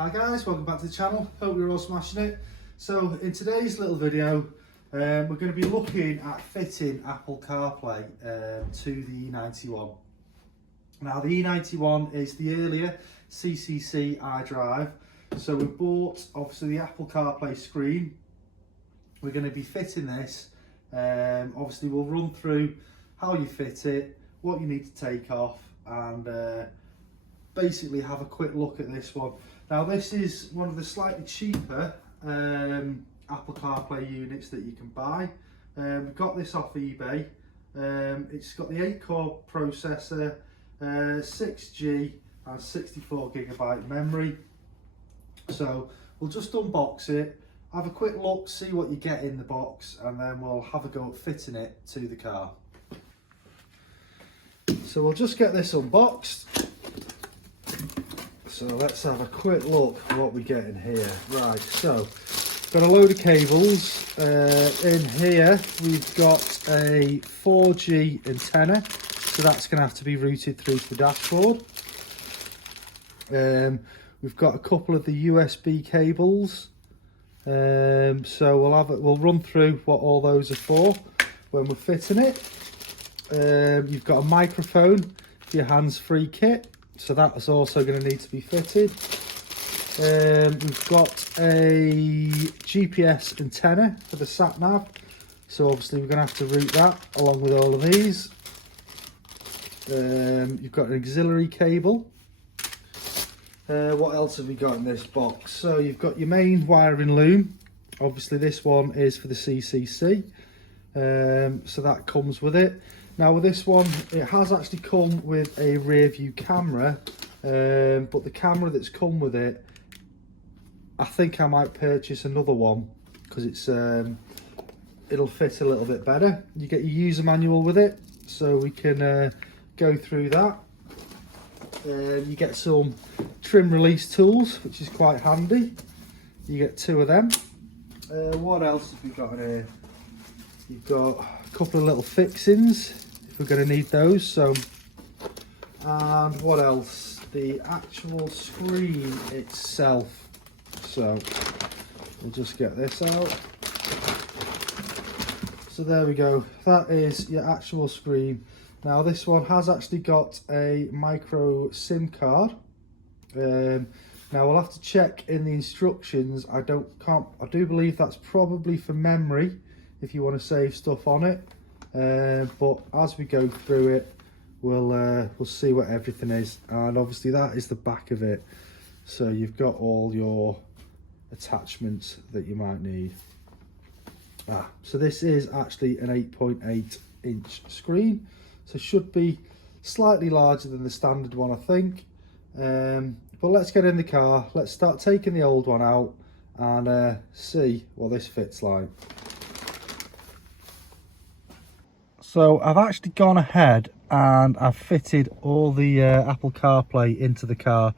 Hi guys, welcome back to the channel. Hope you're all smashing it. So in today's little video, we're going to be looking at fitting Apple CarPlay to the e91. Now the e91 is the earlier CCC I drive. So we bought obviously the Apple CarPlay screen. We're going to be fitting this. Obviously we'll run through how you fit it, what you need to take off, and basically have a quick look at this one. Now this is one of the slightly cheaper Apple CarPlay units that you can buy. We got this off eBay. It's got the 8-core processor, 6G and 64GB memory. So we'll just unbox it, have a quick look, see what you get in the box, and then we'll have a go at fitting it to the car. So we'll just get this unboxed. So let's have a quick look at what we get in here. Right, so got a load of cables. In here we've got a 4G antenna, so that's going to have to be routed through to the dashboard. We've got a couple of the USB cables. So we'll run through what all those are for when we're fitting it. You've got a microphone for your hands-free kit, so that's also going to need to be fitted. We've got a GPS antenna for the sat nav, so obviously we're going to have to route that along with all of these. You've got an auxiliary cable. What else have we got in this box? So you've got your main wiring loom. Obviously this one is for the CCC, so that comes with it. Now with this one, it has actually come with a rear view camera, but the camera that's come with it, I think I might purchase another one because it's it'll fit a little bit better. You get your user manual with it, so we can go through that. You get some trim release tools, which is quite handy. You get 2 of them. What else have we got in here? You've got a couple of little fixings if we're going to need those. So, and what else? The actual screen itself. So we'll just get this out. So there we go. That is your actual screen. Now this one has actually got a micro SIM card. Now we'll have to check in the instructions. I do believe that's probably for memory if you want to save stuff on it. But as we go through it, we'll see what everything is. And obviously that is the back of it. So you've got all your attachments that you might need. So this is actually an 8.8 inch screen. So should be slightly larger than the standard one, I think. But let's get in the car. Let's start taking the old one out and see what this fits like. So I've actually gone ahead and I've fitted all the Apple CarPlay into the car.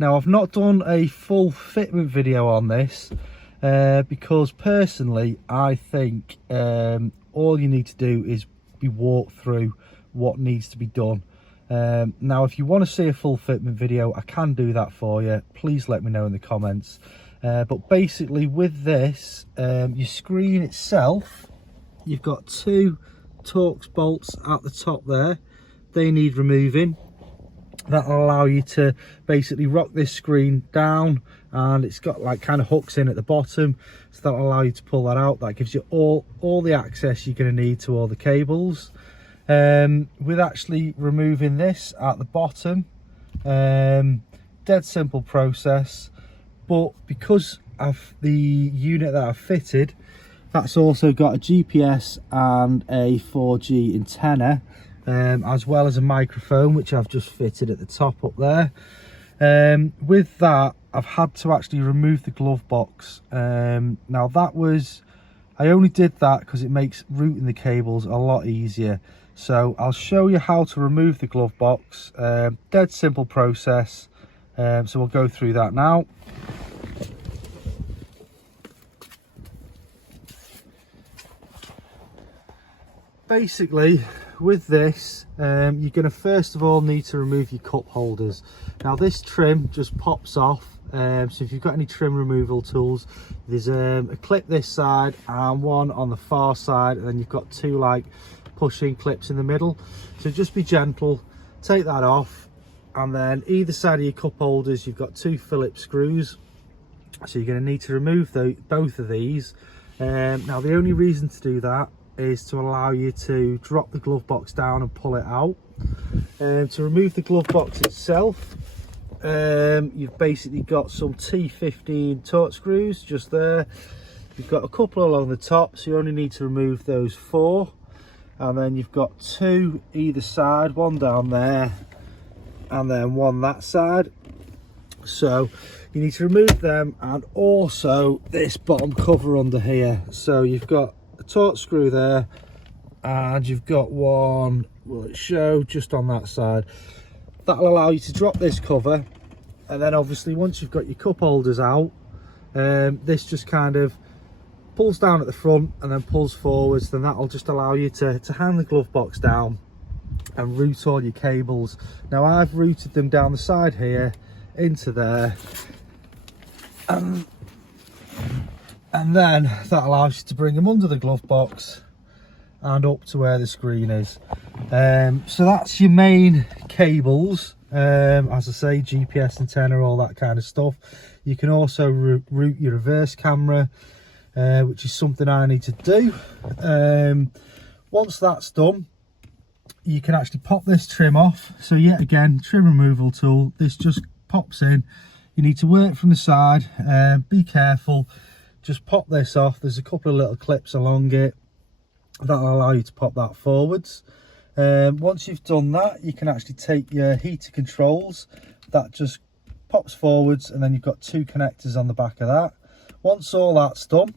Now I've not done a full fitment video on this because personally I think all you need to do is be walked through what needs to be done. Now if you want to see a full fitment video, I can do that for you. Please let me know in the comments. But basically with this, your screen itself, you've got 2 Torx bolts at the top there. They need removing. That'll allow you to basically rock this screen down, and it's got like kind of hooks in at the bottom, so that'll allow you to pull that out. That gives you all the access you're going to need to all the cables. With actually removing this at the bottom, dead simple process, but because of the unit that I've fitted, that's also got a GPS and a 4G antenna, as well as a microphone which I've just fitted at the top up there. With that, I've had to actually remove the glove box. Now I only did that because it makes routing the cables a lot easier. So I'll show you how to remove the glove box. Dead simple process. So we'll go through that now. Basically with this, you're going to first of all need to remove your cup holders. Now this trim just pops off So if you've got any trim removal tools, there's a clip this side and one on the far side, and then you've got two like pushing clips in the middle. So just be gentle, take that off, and then either side of your cup holders you've got two Phillips screws. So you're going to need to remove both of these. Now the only reason to do that is to allow you to drop the glove box down and pull it out. To remove the glove box itself, you've basically got some T15 torque screws just there. You've got a couple along the top, so you only need to remove those 4, and then you've got 2 either side, one down there and then one that side. So you need to remove them, and also this bottom cover under here. So you've got a torque screw there, and you've got one, will it show, just on that side. That'll allow you to drop this cover, and then obviously once you've got your cup holders out, this just kind of pulls down at the front and then pulls forwards. Then that'll just allow you to hang the glove box down and route all your cables. Now I've routed them down the side here into there, and then that allows you to bring them under the glove box and up to where the screen is. So that's your main cables. As I say, GPS antenna, all that kind of stuff. You can also route your reverse camera, which is something I need to do. Once that's done, you can actually pop this trim off. So yet again, trim removal tool, this just pops in. You need to work from the side, be careful, just pop this off. There's a couple of little clips along it that'll allow you to pop that forwards. Once you've done that, you can actually take your heater controls, that just pops forwards, and then you've got 2 connectors on the back of that. Once all that's done,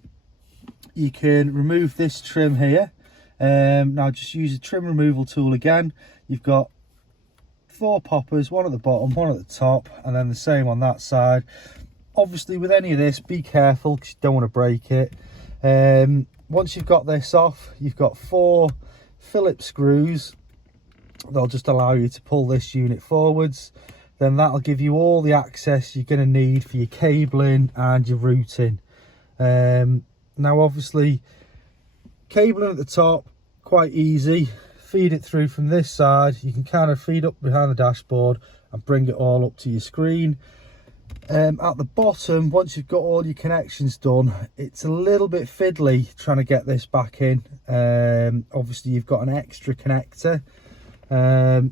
you can remove this trim here. Now just use a trim removal tool again. You've got 4 poppers, one at the bottom, one at the top, and then the same on that side. Obviously with any of this, be careful because you don't want to break it. Once you've got this off, you've got 4 Phillips screws. They'll just allow you to pull this unit forwards. Then that'll give you all the access you're going to need for your cabling and your routing. Now obviously cabling at the top, quite easy. Feed it through from this side. You can kind of feed up behind the dashboard and bring it all up to your screen. At the bottom, once you've got all your connections done, it's a little bit fiddly trying to get this back in. Obviously you've got an extra connector,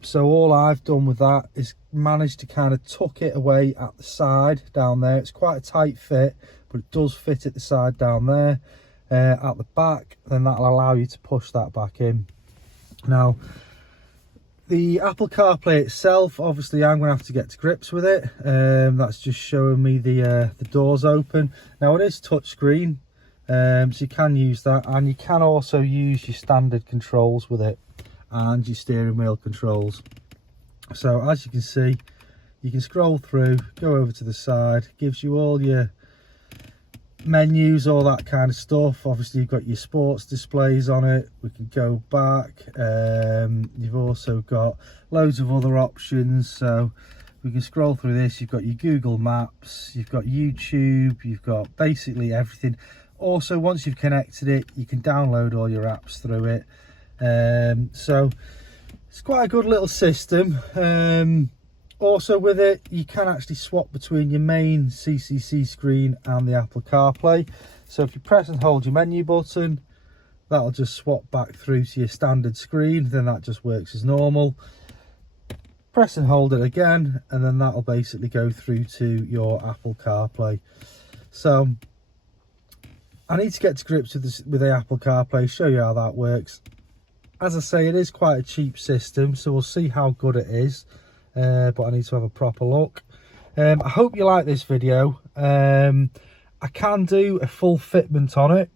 so all I've done with that is managed to kind of tuck it away at the side down there. It's quite a tight fit, but it does fit at the side down there. At the back, then that'll allow you to push that back in. Now the Apple CarPlay itself, obviously I'm going to have to get to grips with it. That's just showing me the doors open. Now it is touchscreen, so you can use that, and you can also use your standard controls with it and your steering wheel controls. So as you can see, you can scroll through, go over to the side, gives you all your menus, all that kind of stuff. Obviously you've got your sports displays on it. We can go back. You've also got loads of other options, so we can scroll through this. You've got your Google Maps, you've got YouTube, you've got basically everything. Also, once you've connected it, you can download all your apps through it. So it's quite a good little system. Also with it, you can actually swap between your main CCC screen and the Apple CarPlay. So if you press and hold your menu button, that'll just swap back through to your standard screen. Then that just works as normal. Press and hold it again, and then that'll basically go through to your Apple CarPlay. So I need to get to grips with the Apple CarPlay, show you how that works. As I say, it is quite a cheap system, so we'll see how good it is. But I need to have a proper look. I hope you like this video. I can do a full fitment on it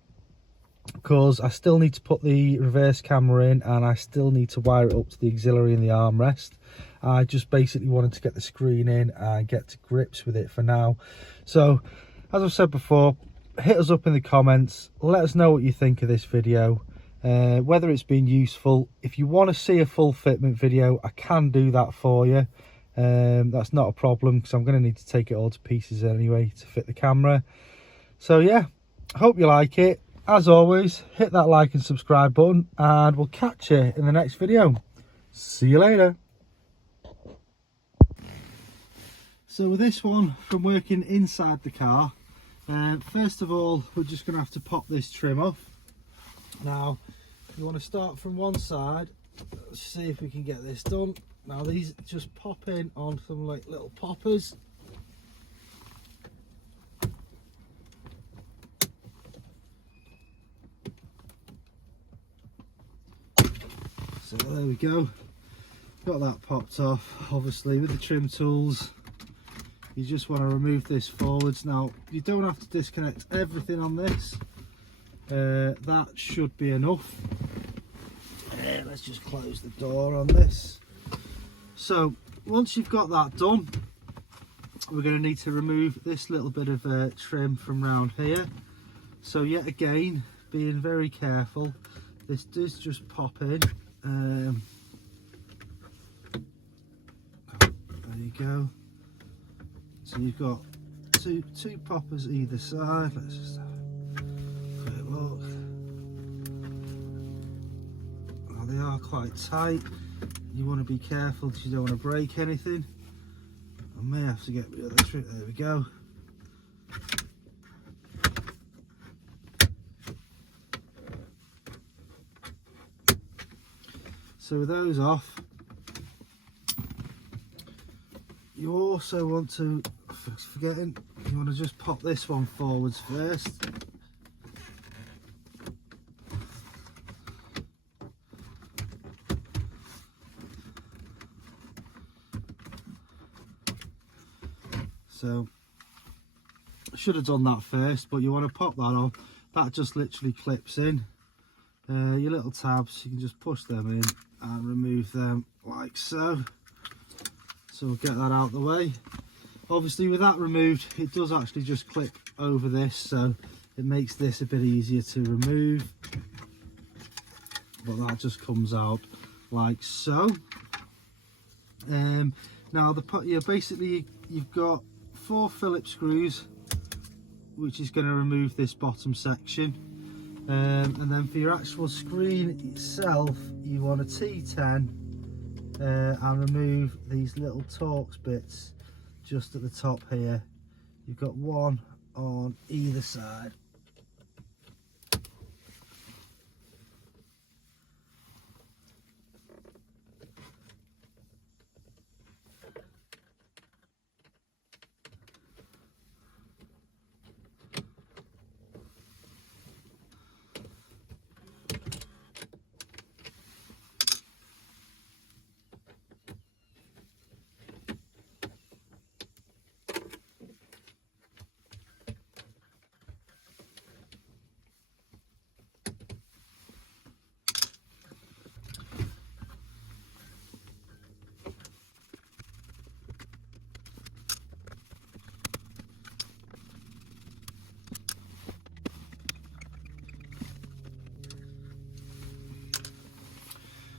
because I still need to put the reverse camera in, and I still need to wire it up to the auxiliary and the armrest. I just basically wanted to get the screen in and get to grips with it for now. So as I've said before, hit us up in the comments, let us know what you think of this video. Whether it's been useful. If you want to see a full fitment video, I can do that for you. That's not a problem because I'm going to need to take it all to pieces anyway to fit the camera. So yeah, hope you like it. As always, hit that like and subscribe button, and we'll catch you in the next video. See you later. So with this one, from working inside the car, first of all, we're just going to have to pop this trim off. Now, you want to start from one side. Let's see if we can get this done. Now these just pop in on some like little poppers. So there we go, got that popped off. Obviously with the trim tools, you just want to remove this forwards. Now you don't have to disconnect everything on this, that should be enough. Let's just close the door on this. So once you've got that done, we're going to need to remove this little bit of trim from round here. So yet again, being very careful, this does just pop in. There you go. So you've got two poppers either side. Let's just have a quick look. Well, they are quite tight. You want to be careful because you don't want to break anything. I may have to get rid of the trim. There we go. So with those off, you also want to, forgetting, you want to just pop this one forwards first. So I should have done that first, but you want to pop that on. That just literally clips in. Your little tabs, you can just push them in and remove them like so. So we'll get that out of the way. Obviously with that removed, it does actually just clip over this, so it makes this a bit easier to remove. But that just comes out like so. Now basically you've got 4 Phillips screws, which is going to remove this bottom section. And then for your actual screen itself, you want a T10 and remove these little Torx bits just at the top here. You've got one on either side.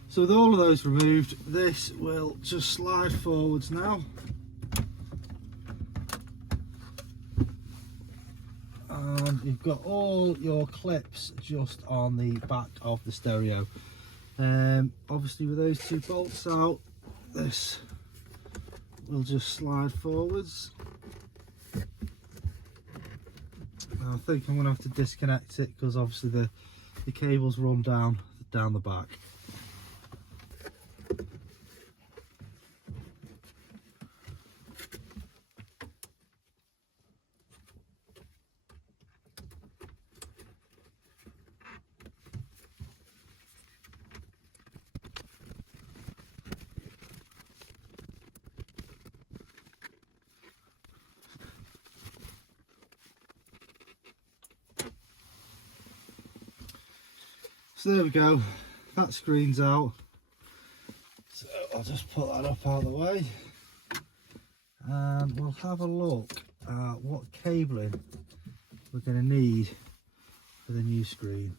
So with all of those removed, this will just slide forwards now. And you've got all your clips just on the back of the stereo. Obviously with those 2 bolts out, this will just slide forwards. Now I think I'm going to have to disconnect it because obviously the cables run down the back. So there we go, that screen's out. So I'll just put that up out of the way and we'll have a look at what cabling we're going to need for the new screen.